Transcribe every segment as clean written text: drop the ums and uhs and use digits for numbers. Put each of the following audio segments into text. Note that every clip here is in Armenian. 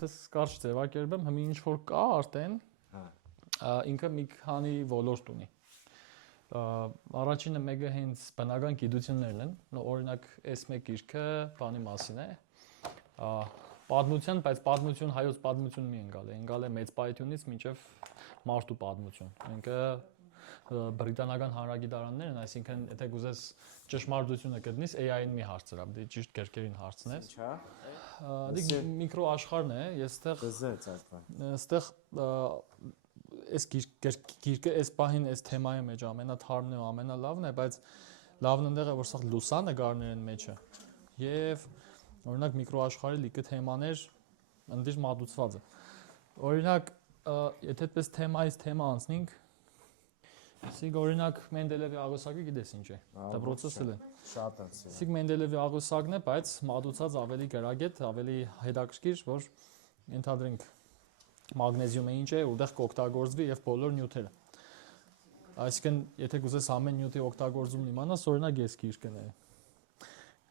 Ես կարճ ձևակերպեմ, հիմա ինչ որ կա արդեն, ինքը մի քանի ոլորտ ունի։ Առաջինը մեկը հենց բնական գիտություններն են, օրինակ S1 գիրքը բանի մասին է, պատմության, բայց պատմություն հայոց պատմություն մի ընկալ է մեծ պայթյունից մինչև մարդու պատմություն։ Ինքը բրիտանական հանրագիտարաններն, այսինքն եթե գուզես ճշմարտությունը գտնես, AI-ին մի հարցրա, դե ճիշտ կերկերին հարցնես։ Դե միկրոաշխարհն է, ես այստեղ այս գիրքը այս պահին այս թեմայի մեջ ամենաթարմն է ու ամենալավն է, բայց լավն ընդեղ է, որ սա լուսանկարներ են մեջը։ Եվ օրինակ միկրոաշխարհի լիքը թեմաներ ընդդիր մատուցված է։ Օրինակ, եթե այդպես թեմայից թեմա անցնենք, Սիկ օրինակ Մենդելևի աղյուսակը գիտես ինչ է, դպրոցս էլ է։ Շատ է։ Սիկ Մենդելևի աղյուսակն է, բայց մատուցած ավելի գրագետ, ավելի հետաքրքիր, որ ենթադրենք մագնեզիումը ինչ է, որտեղ կօգտագործվի եւ բոլոր նյութերը։ Այսինքն, եթե գուզես ամեն նյութի օգտագործումն իմանաս, օրինակ ես գիրքն է։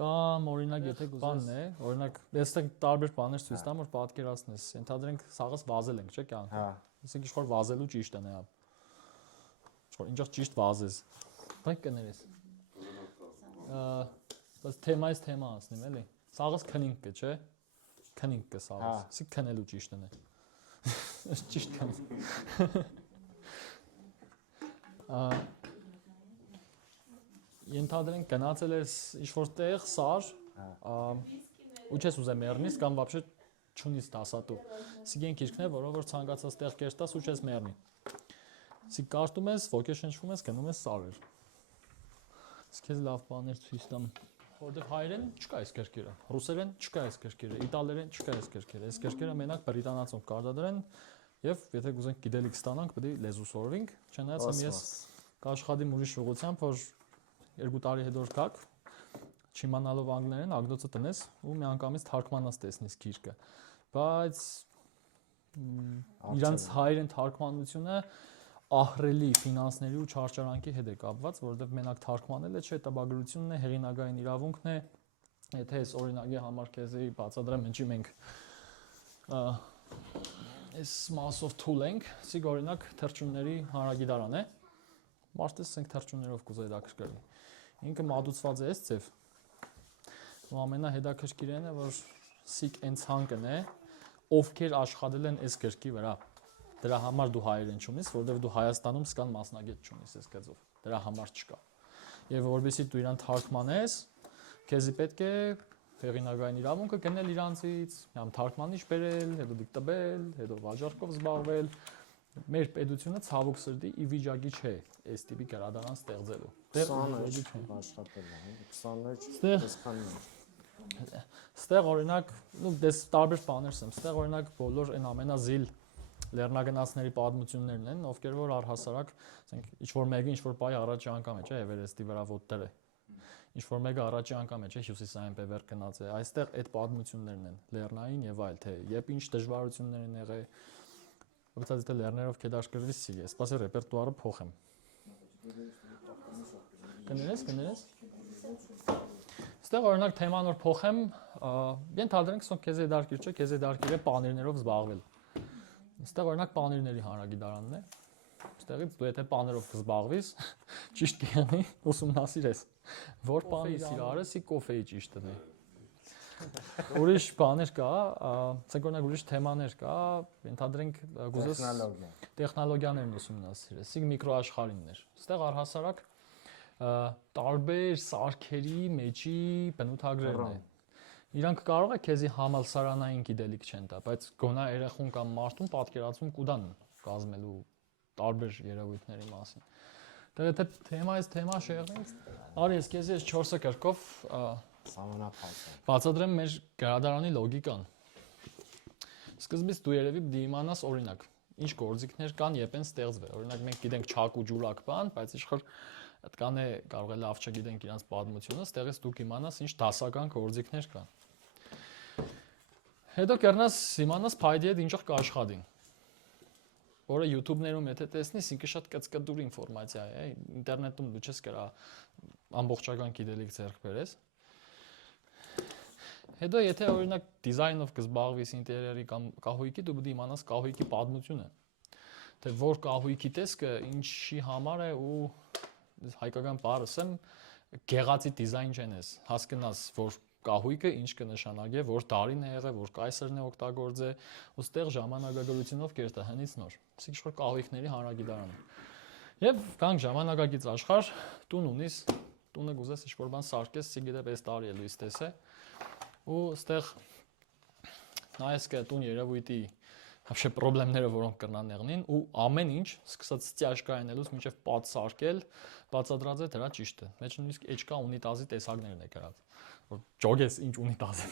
Կամ օրինակ եթե գուզես բանն է, օրինակ այստեղ տարբեր բաներ ցույց տամ, որ պատկերացնես, ենթադրենք սաղս վազել ենք, չէ՞ կյանքը։ Այսինքն ինչ որ վազելու ճիշտն է, ինչ որ ճիշտ վազես։ Բայց կներես։ Բայց թեմայից թեմա անցնեմ, էլի։ Սաղս քնինք կը, չէ՞։ Քնինք կը սաղս։ Իսկ քնելու ճիշտն է։ Ճիշտ քնինք։ Ենթադրենք գնացել ես ինչ-որ տեղ, սար, ու չես ուզեմ մեռնես կամ вообще չունիս դասատու։ Սիկ են գիրքն է, որով որ ցանկացած տեղ կերտաս ու չես մեռնի։ Սիկ կարդում ես, ոգեշնչվում ես, գնում ես սարեր։ Իսկ քեզ լավ բաներ ցույց տամ, որովհետև հայերեն չկա այս գրքերը, ռուսերեն չկա այս գրքերը, իտալերեն չկա այս գրքերը։ Այս գրքերը մենակ բրիտանացում կարտադրեն եւ եթե կուզենք գիտելիք ստանանք, պետք է լեզու սորվենք, չնայած ես կաշխատեմ ուրիշ ուղղությամբ, որ 2 տարի հետո գաք, չիմանալով անգլերեն, ագնոցը տնես ու միանգամից թարգմանած տեսնես գիրքը։ Բայց իրանց հայերեն թարգմանությունը ահռելի ֆինանսների ու չարչարանքի հետ է կապված, որովհետև մենակ թարգմանելը չէ, տպագրությունն է, հեղինակային իրավունքն է։ Եթե այս օրինակի համար քեզի բացատրեմ, ինչի մենք այս mass-ով tool ենք, սիկ օրինակ թռչունների հանրագիտարան է։ Մարդը ասենք թռչուններով կուզե հետաքրքրի։ Ինքը մատուցված է այս ձև։ Ու ամենահետաքրքիրն է, որ սիկ այն ցանկն է, ովքեր աշխատել են այս գրքի վրա։ Դրա համար դու հայերեն չունես, որովհետև դու Հայաստանում սկան մասնագետ չունես այս գծով։ Դրա համար չկա։ Եվ որովհետեւ դու իրան թարգմանես, քեզի պետք է հեղինակային իրավունքը գնել իրանցից, համ թարգմանիչ բերել, հետո դիք տվել, հետո վաճառքով զբաղվել։ Մեր պետությունը ցավոք սրտի ի վիճակի չէ այս տիպի գրադարան ստեղծելու։ 20 աշխատել է, 20 այսքան։ Ստեղ օրինակ, դες տարբեր բաներ եմ, ստեղ օրինակ բոլոր այն ամենազիլ լեռնագնացների պատմություններն են, ովքեր որ առհասարակ, ասենք, ինչ որ մեկը ինչ որ բայ առաջի անգամ է, չէ, Էվերեստի վրա ոտտել է։ Ինչ որ մեկը առաջի անգամ է, չէ, Հյուսիսային բևեռ գնաց է։ Այստեղ այդ պատմություններն են, լեռնային եւ այլ, թե երբ ինչ դժվարություններ են եղել։ Որտեղից դե լեռներով կդաշկրվի սի է, սպասի ռեպերտուարը փոխեմ։ Կներես։ Ստեղ օրինակ թեման որ փոխեմ, ենթադրենք սոնք քեզ է դարքիր չէ, քեզ է դարքիր է պանիրներով զբաղվել։ Ստեղ օրինակ պանիրների հանրագիտարանն է։ Ստեղից դու եթե պաներով կզբաղվես, ճիշտ կյանի ուսումնասիրես։ Որ պանիրի սիրարը սի կոֆեի ճիշտն է։ Ուրիշ բաներ կա, ցեք օրինակ ուրիշ թեմաներ կա, ենթադրենք գուզես տեխնոլոգիաներն ուսումնասիրես, սիկ միկրոաշխարհիններ։ Ստեղ առհասարակ տարբեր սարքերի մեջի բնութագրերն են։ Իրանք կարող է քեզի համալսարանային գիտելիք չեն տա, բայց գոնա երախուն կամ մարդուն պատկերացում կուտան կազմելու տարբեր երևույթների մասին։ Դե եթե թեմայից թեմա շեղվենք, արի ես քեզի այս 4 կրկով բացատրեմ մեր գրադարանի լոգիկան։ Սկզբից դու երևի դիմանաս օրինակ, ինչ գործիքներ կան, երբ են ստեղծվել։ Օրինակ մենք գիտենք չակ ու ջուրակ բան, բայց իշխոր այդ կան է կարող է լավ չգիտենք իրանց պատմությունը, ստեղից դուք իմանաս ինչ դասական գործիքներ կան։ Հետո կերնաս իմանաս փայդի հետ ինչով կաշխատի։ Որը YouTube-ներում եթե տեսնես, ինքը շատ կծկտուր ինֆորմացիա է, ինտերնետում դու չես կարա ամբողջական գիտելիք ձեռք բերես։ Հետո եթե օրինակ դիզայնով կզբաղվես ինտերիերի կամ կահույքի, դու պետք է իմանաս կահույքի պատմությունը։ Թե որ կահույքի տեսքը ինչի համար է ու հայկական բառս եմ գեղացի դիզայն չեն ես, հասկանաս, որ կահույքը ինչ կնշանակի, որ դարին է եղել, որ կայսրն է օգտագործել, ու ստեղ ժամանակագրությունով կերտը հնից նոր։ Իսկ ինչ որ կահույքների հանրագիտարանը։ Եվ կանք ժամանակակից աշխարհ, տուն ունիս, տունը գուզես ինչ որ բան սարքես, ցիգիտե 6 տարի է լույս տեսե, ու ստեղ նայես կա տուն երևույթի вообще խնդիրները, որոնք կրնան եղնին, ու ամեն ինչ սկսած ստյաշկայինելուց մինչև պատ սարքել, բացատրած է դրա ճիշտը։ Մեջ նույնիսկ էջկա ունիտազի տեսակներն է գրած, որ ջոգես ինչ ունիտազ է։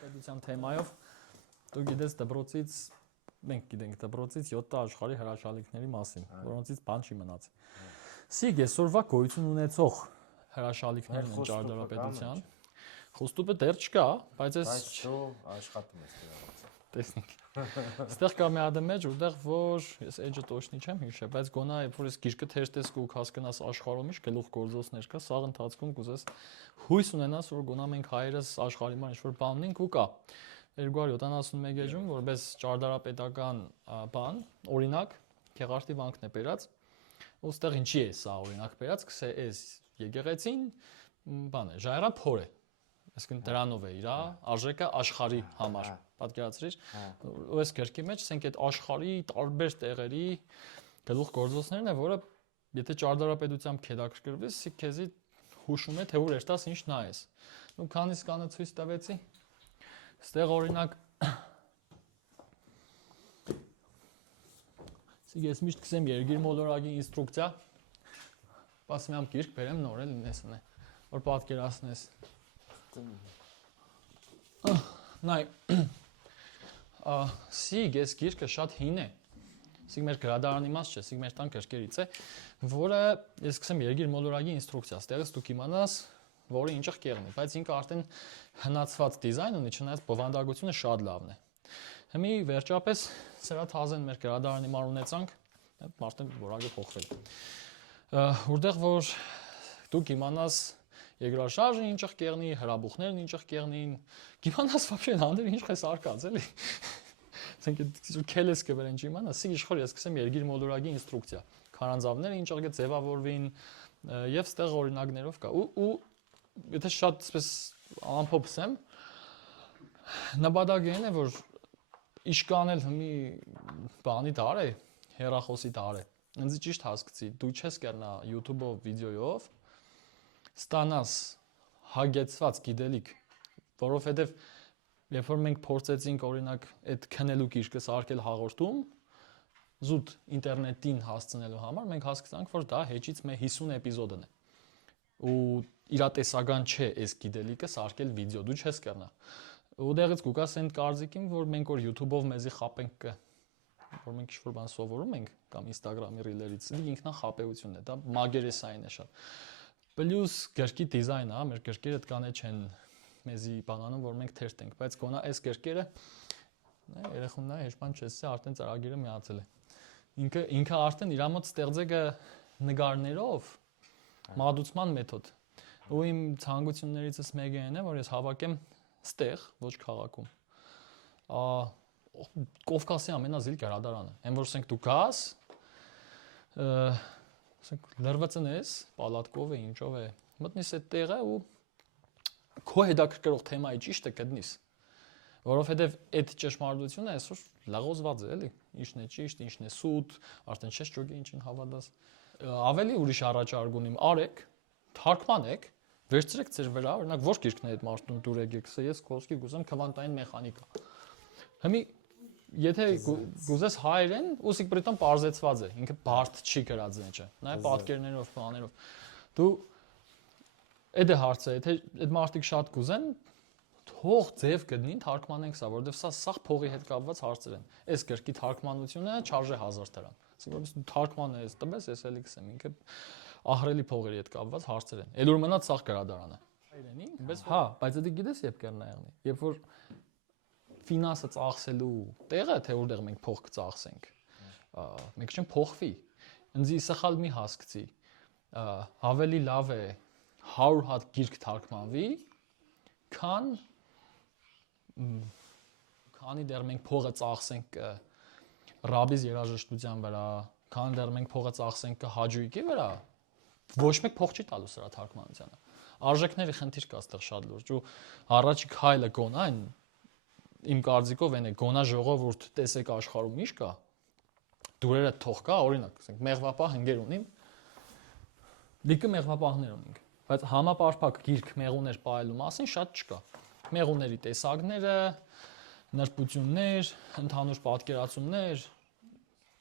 Պետության թեմայով դու գիտես դպրոցից, մենք գիտենք դպրոցից 7 աշխարհի հրաշալիքների մասին, որոնցից բան չի մնաց։ Սիկ այսօրվա գոյություն ունեցող հրաշալիքներն են ճարտարապետության։ Խոստուպը դեռ չկա, բայց դու աշխատում ես դրանից։ Տեսնենք։ Ստեղ կա մի հատ մեջ, որտեղ որ ես էջը точно չեմ հիշել, բայց գոնա երբ որ ես գիրքը թերթես ու հասկանաս աշխարհում ինչ գլուխ գործոցներ կա, սաղ ընթացքում կուզես հույս ունենաս, որ գոնա մենք հայերս աշխարհի մար ինչ-որ բան ունենք ու կա 271 էջում որպես ճարտարապետական բան, օրինակ Քեղարտի վանքն է բերած, ու ստեղ ինչի է սա օրինակ բերած, կսե էս եկեղեցին բան է, ժայռափոր է։ Այսինքն դրանով է իր արժեքը աշխարհի համար։ Պատկերացրիր, ու այս գրքի մեջ ասենք այդ աշխարհի տարբեր տեղերի գլուխ գործոցներն է, որը եթե ճարտարապետությամբ հետաքրքրվես, քեզի հուշում է թե ուր երտաս ինչ նայես։ Ու քանի սկանը ցույց տվեցի։ Ստեղ օրինակ ես միշտ կսեմ երգիր մոլորակի ինստրուկցիա։ Պասմիամ գիրք բերեմ նոր էլ ինես ունե, որ պատկերացնես։ Նայ Սիգ այս գիրքը շատ հին է։ Սիգ մեր գրադարանի մաս չէ, սիգ մեր տան գրքերից է, որը ես սկսեմ երգիր մոլորակի ինստրուկցիա, ստեղից դուք իմանաս, որը ինչեղ կեղնի, բայց ինքը արդեն հնացված դիզայն ունի, չնայած բովանդակությունը շատ լավն է։ Հիմի վերջապես սրա թազեն մեր գրադարանի մար ունեցանք, արդեն որակը փոխվել է։ Որտեղ որ դուք իմանաս երկրաշարժը ինչեղ կեղնի, հրաբուխներն ինչեղ կեղնին, իմանաս вообще հանդեր ինչ է սարկած, էլի։ Ասենք քելես կվերեն չիմանաս, սի իշխոր ես սկսեմ երգիր մոլորակի ինստրուկցիա։ Քարանձավները ինչեղ կը ձևավորվին եւ ստեղ օրինակներով կա։ Ու եթե շատ այսպես ամփոփեմ, նպատակն է որ իշկանել հիմի բանի դար է, հերախոսի դար է։ Ինձ ճիշտ հասկացի, դու չես կերնա YouTube-ով վիդեոյով ստանաս հագեցված գիտելիք, որովհետև երբ որ մենք փորձեցինք օրինակ այդ քնելու գիրքը սարքել հաղորդում, զուտ ինտերնետին հասցնելու համար մենք հասկացանք, որ դա հեչից մեր 50 էպիզոդն է։ Ու իրատեսական չէ այս գիտելիքը սարքել վիդեո, դու չես կերնա։ Ու դեղից կուկաս այն կարծիքին, որ մենք որ YouTube-ով մեզի խապենք որ մենք ինչ-որ բան սովորում ենք կամ Instagram-ի ռիլերից, ինքնախապեյությունն է, դա մագերեսային է շատ։ Պլյուս գրքի դիզայնը, մեր գրքերը դկանե չեն մեզի բանանում, որ մենք թերթենք, բայց գոնա այս գրքերը երեխուն նա հեշտ բան չես, արդեն ծրագիրը միացել է։ Ինքը արդեն իր մոտ ստեղծել է նկարներով մատուցման մեթոդ։ Ու իմ ցանկություններիցս մեկը այն է, որ ես հավաքեմ ստեղ, ոչ քաղաքում։ Կովկասի ամենազիլ գրադարանը։ Այն որ ասենք դու գաս, ասենք լրվածն ես, պալատկով է, ինչով է, մտնես այդ տեղը ու քո հետաքրքրող թեմայի ճիշտը գտնես։ Որովհետև այդ ճշմարտությունը այսօր լաղոզված է, էլի։ Ինչն է ճիշտ, ինչն է սուտ, արդեն չես ճոգի ինչին հավատաս։ Ավելի ուրիշ առաջարկ ունիմ, արեք, թարգմանեք, վերցրեք ձեր վրա, օրինակ որ գիրքն է այդ մարդուն դուր եկեք, ես խոսքի գուզեմ քվանտային մեխանիկա։ Հիմի եթե գուզես հայերեն, ուսիկ բրիտոն պարզեցված է, ինքը բարդ չի գրած մեջը, նայ պատկերներով, բաներով։ Դու այդ է հարցը, եթե այդ մարդիկ շատ կուզեն, թող ձև գտնին, թարգմանենք սա, որովհետև սա սաղ փողի հետ կապված հարցեր են։ Այս գրքի թարգմանությունը չարժե 1000 դրամ։ Ասենք որպես դու թարգմանը ես տվես, ես էլի կսեմ, ինքը ահռելի փողերի հետ կապված հարցեր են։ Էլ որ մնաց սաղ գրադարանը։ Հայերենի, բայց հա, բայց դա գիտես երբ կերնա եղնի։ Երբ որ ֆինանսը ծախսելու տեղը, թե որտեղ մենք փող կծախսենք, մենք չեն փոխվի։ Ինձ սխալ մի հասկացի։ Ավելի լավ է 100 հատ գիրք թարգմանվի, քան քանի դեռ մենք փողը ծախսենք ռաբիզ երաժշտության վրա, քանի դեռ մենք փողը ծախսենք հաջույքի վրա, ոչ մեկ փող չի տալու սրա թարգմանությանը։ Արժեքների խնդիր կա այստեղ շատ լուրջ ու առաջի քայլը գոնա այն իմ կարծիքով այն է գոնա ժողովուրդ տեսեք աշխարհում ինչ կա դուրերը թող կա օրինակ ասենք մեղվապահ ընկեր ունիմ լիքը մեղվապահներ ունենք բայց համապարփակ գիրք մեղուներ պահելու մասին շատ չկա մեղուների տեսակները նրբություններ ընդհանուր պատկերացումներ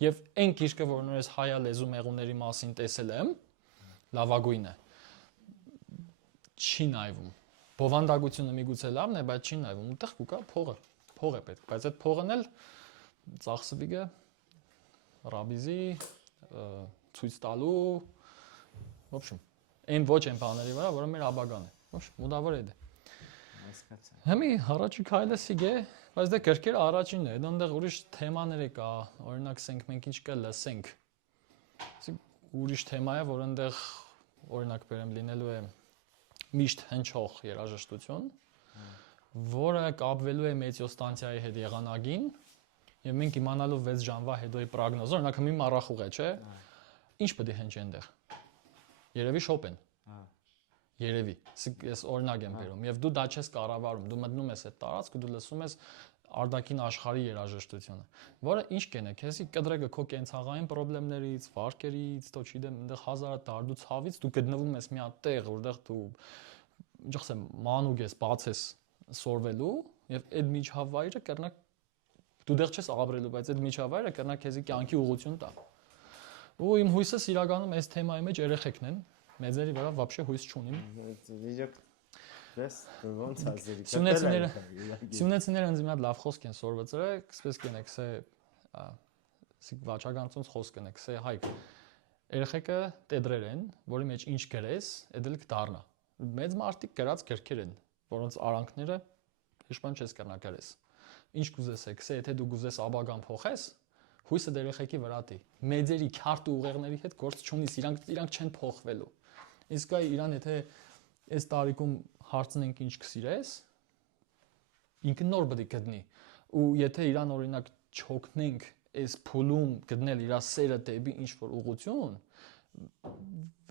եւ այն գիրքը որ նորից հայա լեզու մեղուների մասին տեսել եմ լավագույնը չի նայվում բովանդակությունը միգուցե լավն է բայց չի նայվում ուտեղ կուկա փող է պետք բայց այդ փողն էլ ծախսվիգը ռաբիզի ցույց տալու в общем այն ոչ այն բաների վրա որը մեր աբագան է ոչ մուտավոր է դա Հասկացա։ Հիմի առաջի քայլը սիգե բայց դա գրքերը առաջինն է այնտեղ ուրիշ թեմաներ կա օրինակ ասենք մենք ինչ կա լսենք ուրիշ թեմա է որ այնտեղ օրինակ բերեմ լինելու է միշտ հնչող երաժշտություն որը կապվելու է մեծիոստանցիայի հետ եղանակին եւ մենք իմանալու 6 ժամվա հետոյի պրոգնոզը օրինակ մի մառախուղ է չէ ինչ պետք է հնչի այնտեղ երևի Շոպեն երևի ես օրինակ եմ բերում եւ դու դա չես կառավարում դու մտնում ես այդ տարածքը դու լսում ես արտաքին աշխարհի երաժշտությունը որը ինչ կենե քեզի կդրեգը քո կենցաղային խնդիրներից վարկերից թո չգիտեմ այնտեղ հազարը դար դու ցավից դու գտնվում ես մի հատ տեղ որտեղ դու ինչ ասեմ մանուկ ես բաց ես սորվելու եւ այդ միջավայրը կրնա դու դեռ չես ապրելու բայց այդ միջավայրը կրնա քեզի կյանքի ուղղություն տա ու իմ հույսս իրականում այս թեմայի մեջ երեխեքն են մեծերի վրա вообще հույս չունիմ Իրոք դες ոնց ասերի Սյունեցիները ինձ մի հատ լավ խոսք են սորվեցրել, սկսես կենեք, սե սիկ վաճառականությունց խոսք կենեք, սե հայք։ Երեխեքը տեդրեր են, որի մեջ ինչ գրես, դա էլ կդառնա։ Մեծ մարդիկ գրած գրքեր են, որոնց արանքները հիշման չես կրնա գրես։ Ինչ կուզես եք, սե եթե դու կուզես աբագան փոխես, հույսը դեր երեխեքի վրա տի։ Մեծերի քարտ ու ուղեղների հետ գործ չունիս, իրանք չեն փոխվելու։ Իսկ այ իրան եթե այս տարիքում հարցնենք ինչ կսիրես, ինքը նոր պետք է գտնի ու եթե իրան օրինակ չօգնենք այս փուլում գտնել իր սերը դեպի ինչ որ ուղղություն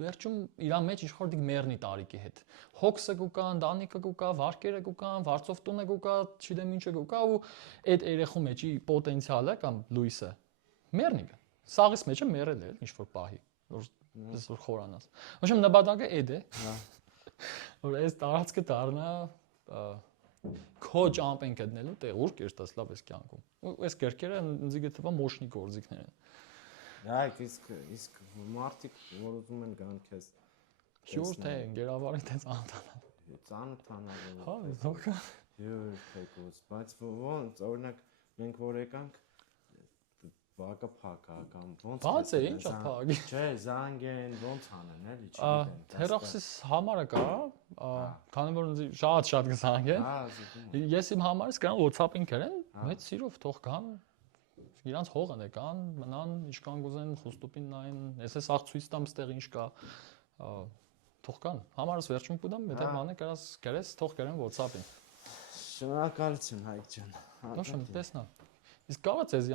վերջում իր մեջ ինչ-որ դիք մեռնի տարիքի հետ հոգսը կուկա, ընտանիքը կուկա, վարկերը կուկան, վարձով տունը կուկա, չգիտեմ ինչը կուկա ու այդ երեխու մեջի պոտենցիալը կամ լույսը մեռնի կա սաղից մեջը մեռել է ինչ որ պահի որ խորանաս ոչմ նպատակը այդ է որ այս տարածքը դառնա քո ճամփեն գտնելու տեղ ուր կերտած լավ էս կյանքում ու այս գրքերը ինձ գտվա մոշնի գործիքներ են Այ իսկ մարդիկ որ ուզում են գան քեզ շուտ թե գերավարի թե ծանոթանալ հա դոկա Յուրքեքոս բայց ոնց օրինակ մենք որ եկանք Բակը փակա կամ ոնց Բաց է ինչա փակի Չէ զանգեն ոնց անեն էլի չգիտեմ Հերոսիս համարը կա քանի որ ինձ շատ կզանգեն ես իմ համարս կան WhatsApp-ին գրեն մեծ սիրով թող գան իրանց հողն է կան մնան ինչքան գուզեն խոստոպին նային ես էս աղ ցույց տամ ստեղ ինչ կա թող կան համարս վերջում կուտամ եթե մանե կարաս գրես թող գրեն WhatsApp-ին Շնորհակալություն Հայկ ջան Ոչ տեսնա իսկ կարա ցեզի